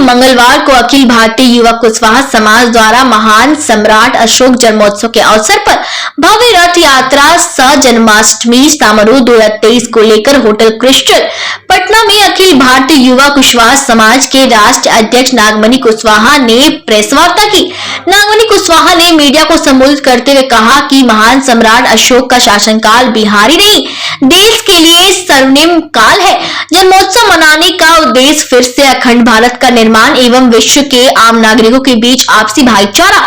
मंगलवार को अखिल भारतीय युवा कुशवाहा समाज द्वारा महान सम्राट अशोक जन्मोत्सव के अवसर पर भव्य रथ यात्रा सह जन्माष्टमी समारोह 2023 को लेकर होटल क्रिस्टल पटना में अखिल भारतीय युवा कुशवाहा समाज के राष्ट्रीय अध्यक्ष नागमणि कुशवाहा ने प्रेस वार्ता की। नागमणि कुशवाहा ने मीडिया को संबोधित करते हुए कहा कि महान सम्राट अशोक का शासनकाल बिहारी नहीं, देश के लिए स्वर्णिम काल है। जन्मोत्सव मनाने का उद्देश्य फिर से अखंड भारत का निर्माण एवं विश्व के आम नागरिकों के बीच आपसी भाईचारा,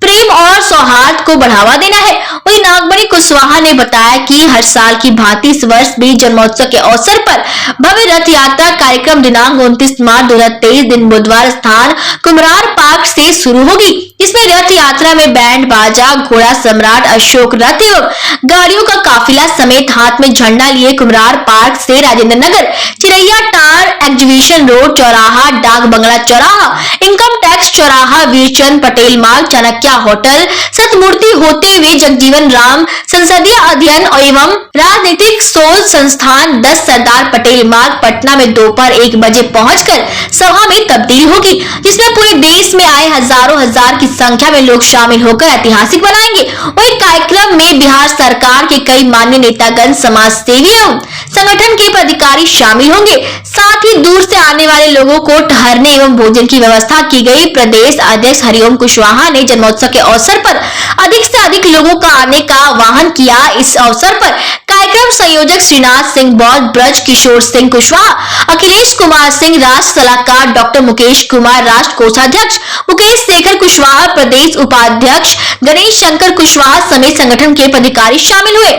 प्रेम और सौहार्द को बढ़ावा देना है। वहीं नागमणि कुशवाहा ने बताया कि हर साल की भांति इस वर्ष भी जन्मोत्सव के अवसर पर भव्य रथ यात्रा कार्यक्रम दिनांक 29 मार्च 2023 दिन बुधवार स्थान कुम्हरार पार्क से शुरू होगी। इसमें रथ यात्रा में बैंड बाजा, घोड़ा सम्राट अशोक रथ एवं गाड़ियों का काफिला समेत हाथ में झंडा लिए कुम्हरार पार्क से राजेंद्र नगर, चिरैया टार, एग्जीबिशन रोड चौराहा, डाक बंगला चौराहा, इनकम टैक्स चौराहा, वीरचंद पटेल मार्ग, चाणक्य होटल, सतमूर्ति होते हुए जगजीवन राम संसदीय अध्ययन एवं राजनीतिक शोध संस्थान 10 सरदार पटेल मार्ग पटना में दोपहर 1 बजे पहुंचकर सभा में तब्दील होगी, जिसमें पूरे देश में आए हजारों हजार की संख्या में लोग शामिल होकर ऐतिहासिक बनाएंगे। वही कार्यक्रम में बिहार सरकार के कई मान्य नेतागण, समाज सेवी एवं संगठन के पदाधिकारी शामिल होंगे। साथ ही दूर से आने वाले लोगों को ठहरने एवं भोजन की व्यवस्था की गई। प्रदेश अध्यक्ष हरिओम कुशवाहा ने जन्मोत्सव के अवसर पर अधिक से अधिक लोगों का आने का आह्वान किया। इस अवसर पर कार्यक्रम संयोजक श्रीनाथ सिंह बौद्ध, ब्रज किशोर सिंह कुशवाहा, अखिलेश कुमार सिंह, राष्ट्र सलाहकार डॉक्टर मुकेश कुमार, राष्ट्र कोषाध्यक्ष मुकेश शेखर कुशवाहा, प्रदेश उपाध्यक्ष गणेश शंकर कुशवाहा समेत संगठन के पदाधिकारी शामिल हुए।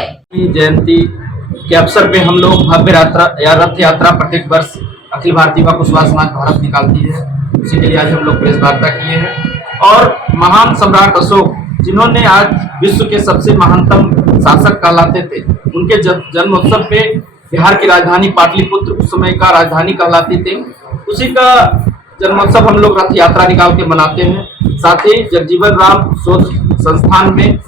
जयंती के अवसर पे हम लोग भव्य रथ यात्रा प्रत्येक वर्ष अखिल भारतीय युवा कुशवाहा समाज भारत निकालती है। उसी के लिए आज हम लोग प्रेस वार्ता किए हैं। और महान सम्राट अशोक, जिन्होंने आज विश्व के सबसे महानतम शासक कहलाते थे, उनके जन्मोत्सव पे बिहार की राजधानी पाटलिपुत्र उस समय का राजधानी कहलाती थी, उसी का जन्मोत्सव हम लोग रथ यात्रा निकाल के मनाते हैं। साथ ही जगजीवन राम शोध संस्थान में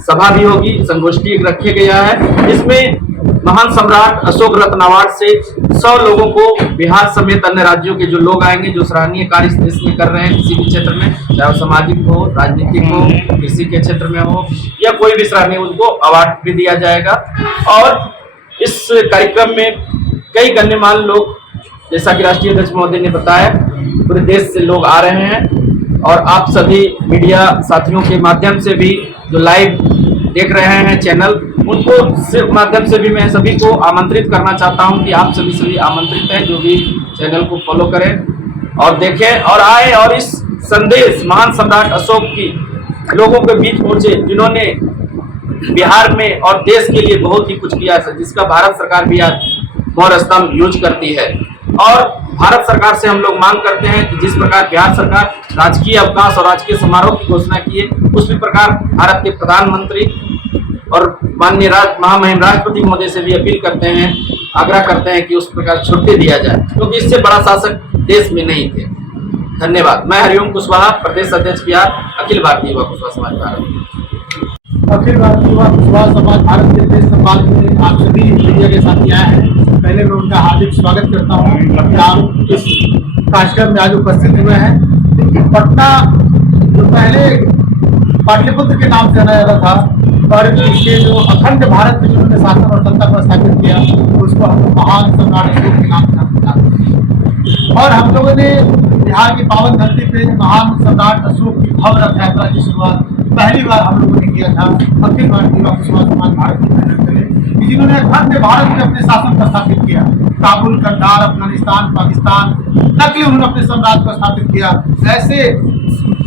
सभा भी होगी, संगोष्ठी रखे गया है। इसमें महान सम्राट अशोक रत्न अवार्ड से 100 लोगों को बिहार समेत अन्य राज्यों के जो लोग आएंगे, जो सराहनीय कार्य इस देश में कर रहे हैं किसी भी क्षेत्र में, चाहे वो सामाजिक हो, राजनीतिक हो, कृषि के क्षेत्र में हो या कोई भी सराहनीय, उनको अवार्ड भी दिया जाएगा। और इस कार्यक्रम में कई गण्यमान्य लोग, जैसा कि राष्ट्रीय अध्यक्ष महोदय ने बताया, पूरे देश से लोग आ रहे हैं। और आप सभी मीडिया साथियों के माध्यम से भी जो लाइव देख रहे हैं चैनल, उनको माध्यम से भी मैं सभी को आमंत्रित करना चाहता हूं कि आप सभी आमंत्रित हैं, जो भी चैनल को फॉलो करें और देखें और आए और इस संदेश महान सम्राट अशोक की लोगों के बीच पहुंचे, जिन्होंने बिहार में और देश के लिए बहुत ही कुछ किया है, जिसका भारत सरकार भी आज मौर्य स्तंभ यूज करती है। और भारत सरकार से हम लोग मांग करते हैं कि जिस प्रकार बिहार सरकार राजकीय अवकाश और राजकीय समारोह की घोषणा की है, उसी प्रकार भारत के प्रधानमंत्री और माननीय महामहिम राष्ट्रपति महोदय से भी अपील करते हैं, आग्रह करते हैं कि उस प्रकार छुट्टी दिया जाए, क्योंकि इससे बड़ा शासक देश में नहीं थे। धन्यवाद। मैं हरिओम कुशवाहा, प्रदेश अध्यक्ष बिहार, अखिल भारतीय युवा कुशवाहा समाज भारत। अखिल भारतीय युवा कुशवाहा समाज भारत के देश संवाद में आप सभी मीडिया के साथ आए हैं। पहले मैं उनका हार्दिक स्वागत करता हूँ कि आप इस कार्यक्रम में आज उपस्थित हुए हैं। पटना जो पहले पाटलिपुत्र के नाम से जाना जाता था, और इसके जो अखंड भारत में जिन्होंने शासन और सत्ता को स्थापित किया, उसको हम महान सम्राट अशोक के नाम से जानते हैं। और हम लोगों ने बिहार की पावन धरती पे महान सम्राट अशोक की भव्य रथ यात्रा की शुरुआत पहली बार हम लोगों ने किया था अखिल भारतीय युवा कुशवाहा समाज भारत की मेहनत करें, जिन्होंने अखंड भारत में अपने शासन को स्थापित किया। काबुल, कंधार, अफगानिस्तान, पाकिस्तान तक के उन्होंने अपने साम्राज्य को स्थापित किया। ऐसे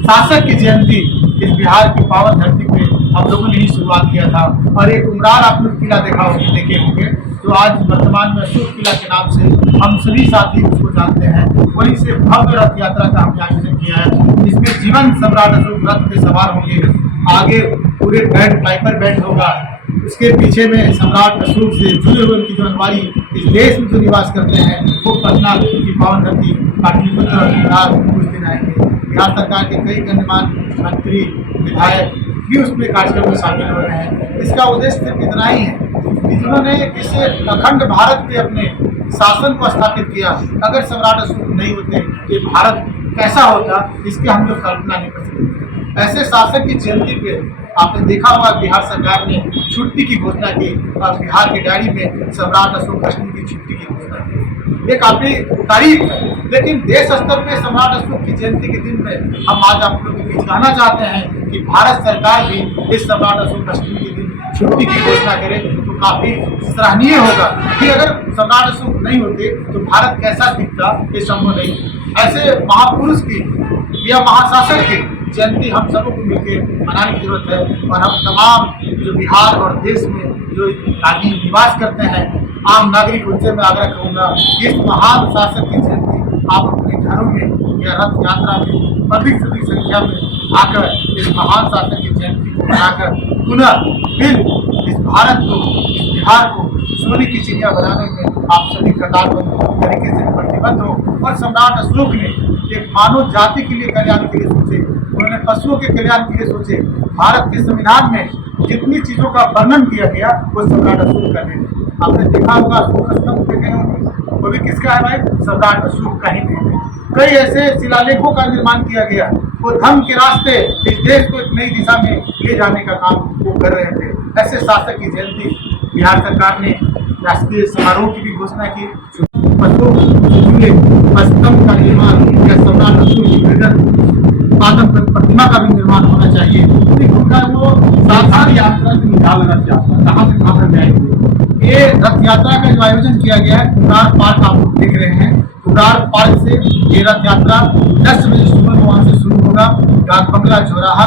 शासक की जयंती इस बिहार की पावन धरती पे हम लोगों ने ही शुरुआत किया था। और एक उमरार आप लोग किला देखे होंगे, जो आज वर्तमान में अशोक किला के नाम से हम सभी साथी उसको जानते हैं। वहीं से भव्य रथ यात्रा का हमने आयोजन किया है, जिसमें जीवन सम्राट अशोक रथ पे सवार होंगे। आगे पूरे बैंड, पाइपर बैंड होगा, उसके पीछे में सम्राट अशोक से जुड़े हुए उनकी जो हमारी इस देश में जो निवास करते हैं, वो पटना की पावन धरती पाटलिपुत्र कुछ दिन आएंगे। बिहार सरकार के कई गण्यमान्य मंत्री, विधायक भी उसमें कार्यक्रम में शामिल हो रहे हैं। इसका उद्देश्य सिर्फ इतना ही है कि जिन्होंने इस अखंड भारत के अपने शासन को स्थापित किया। अगर सम्राट अशोक नहीं होते ये भारत कैसा होता, इसकी हम लोग कल्पना नहीं कर सकते। ऐसे शासक की जयंती पे आपने देखा होगा बिहार सरकार ने छुट्टी की घोषणा की और बिहार की डायरी में सम्राट अशोक अष्टमी की छुट्टी की घोषणा की। ये काफी तारीफ है, लेकिन देश स्तर पे सम्राट अशोक की जयंती के दिन में हम आज आप लोगों के बीच कहना चाहते हैं कि भारत सरकार भी इस सम्राट अशोक अष्टमी के दिन छुट्टी की घोषणा करे तो काफी सराहनीय होगा। कि अगर सम्राट अशोक नहीं होते तो भारत कैसा दिखता, ये संभव नहीं। ऐसे महापुरुष की या महाशासक की जयंती हम सबको मिलकर मनाने की जरूरत है। और हम तमाम जो बिहार और देश में जो आदमी निवास करते हैं आम नागरिक, उनसे मैं आग्रह करूंगा कि इस महान शासक की जयंती आप अपने घरों में या रथ यात्रा में अधिक से अधिक संख्या में आकर इस महान शासक की जयंती को मनाकर पुनः फिर इस भारत को, इस बिहार को सोने की चिड़िया बनाने में आप सभी कतारबद्ध तरीके से प्रतिबद्ध हो। और सम्राट अशोक ने एक मानव जाति के लिए कल्याण के लिए सोचे, उन्होंने पशुओं के कल्याण के लिए सोचे। भारत के संविधान में जितनी चीजों का वर्णन किया गया वो सम्राट अशोक का है। आपने देखा होगा अशोक स्तंभ देखे होंगे, वो भी किसका है भाई? सम्राट अशोक का ही है। कई ऐसे शिलालेखों का निर्माण किया गया, वो धर्म के रास्ते इस देश को एक नई दिशा में ले जाने का काम वो कर रहे थे। ऐसे शासक की जयंती बिहार सरकार ने राष्ट्रीय समारोह की भी घोषणा की। स्तंभ का निर्माण या सम्राट अशोक की आदम प्रतिमा का भी निर्माण होना चाहिए। वो साधारण यात्रा से निकाल रथ यात्रा कहाँ से कहाँ तक जाएगी। ये रथ यात्रा का जो आयोजन किया गया है कुदार पार्क आप लोग देख रहे हैं। कुदार पार्क से ये रथ यात्रा 10 बजे सुबह को वहाँ से शुरू होगा। डाक बंगला चौराहा,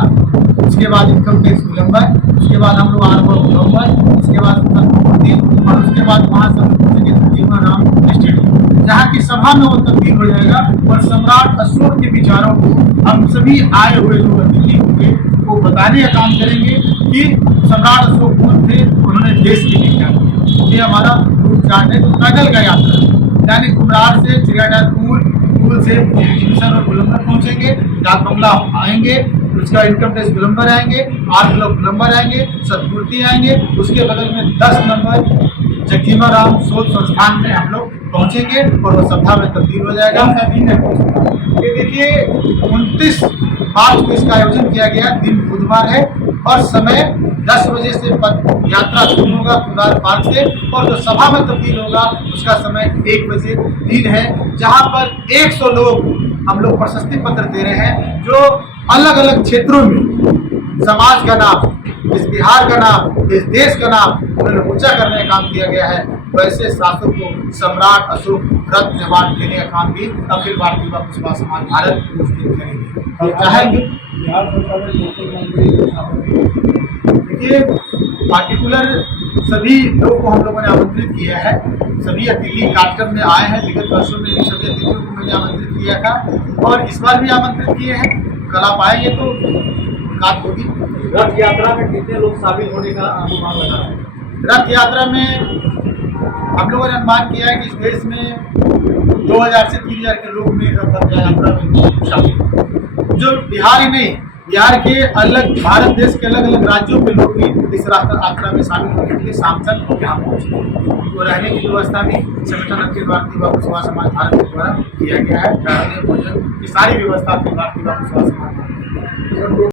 उसके बाद इनकम टैक्स गोलंबर, उसके बाद हम लोग आरबोर गोलंबर, उसके बाद और उसके बाद वहाँ से जीवन राम स्टेडियम, जहाँ की सभा में वो तब्दील हो जाएगा। और सम्राट अशोक के विचारों को हम सभी आए हुए लोग अतिथि होंगे वो बताने का काम करेंगे कि सम्राट अशोक कौन थे, उन्होंने देश के लिए क्या किया। ये हमारा रूट चार्ट है। पैदल का यात्रा यानी कुम्हरार से चिड़ियाघर पुल से और गोलंबर पहुंचेंगे, डाक बंगला आएंगे, उसका इनकम टैक्स गोलंबर आएंगे, 8 ब्लॉक गोलंबर आएंगे, सतपुर्ती आएंगे, उसके बगल में 10 नंबर जगजीवन राम शोध संस्थान में हम लोग पहुंचेंगे और वो सभा में तब्दील हो जाएगा। ये देखिए 29 मार्च को इसका आयोजन किया गया, दिन बुधवार है और समय 10 बजे से यात्रा शुरू होगा कुदार पार्क से और जो सभा में तब्दील होगा उसका समय 1 बजे दिन है, जहां पर 100 लोग हम लोग प्रशस्ति पत्र दे रहे हैं जो अलग अलग क्षेत्रों में समाज का नाम, इस बिहार का नाम, इस देश का नाम उन्होंने ऊंचा करने का काम किया गया है। वैसे शासक को सम्राट अशोक रत्न अवार्ड देने का काम भी अखिल भारतीय युवा कुशवाहा समाज भारत उस दिन करेंगे और चाहेंगे। देखिए पार्टिकुलर सभी लोगों को हम लोगों ने आमंत्रित किया है। सभी अतिथि कार्यक्रम में आए हैं। विगत वर्षों में भी सभी अतिथियों को मैंने आमंत्रित किया था और इस बार भी आमंत्रित किए हैं। कल आप आएंगे तो मुलाकात होगी। रथ यात्रा में कितने लोग शामिल होने का अनुमान लगा है? रथ यात्रा में हम लोगों ने अनुमान किया है कि इस देश में 2000 से 3000 के लोग में रथ यात्रा में शामिल, जो बिहार ही नहीं बिहार के अलग भारत देश के अलग अलग राज्यों के लोग भी इस रथ यात्रा में शामिल होने के लिए शाम तक यहाँ पहुँचे। तो रहने की व्यवस्था भी संगठन अखिल भारतीय युवा कुशवाहा समाज भारत के द्वारा किया गया है। भोजन की सारी व्यवस्था अखिल भारतीय युवा कुशवाहा समाज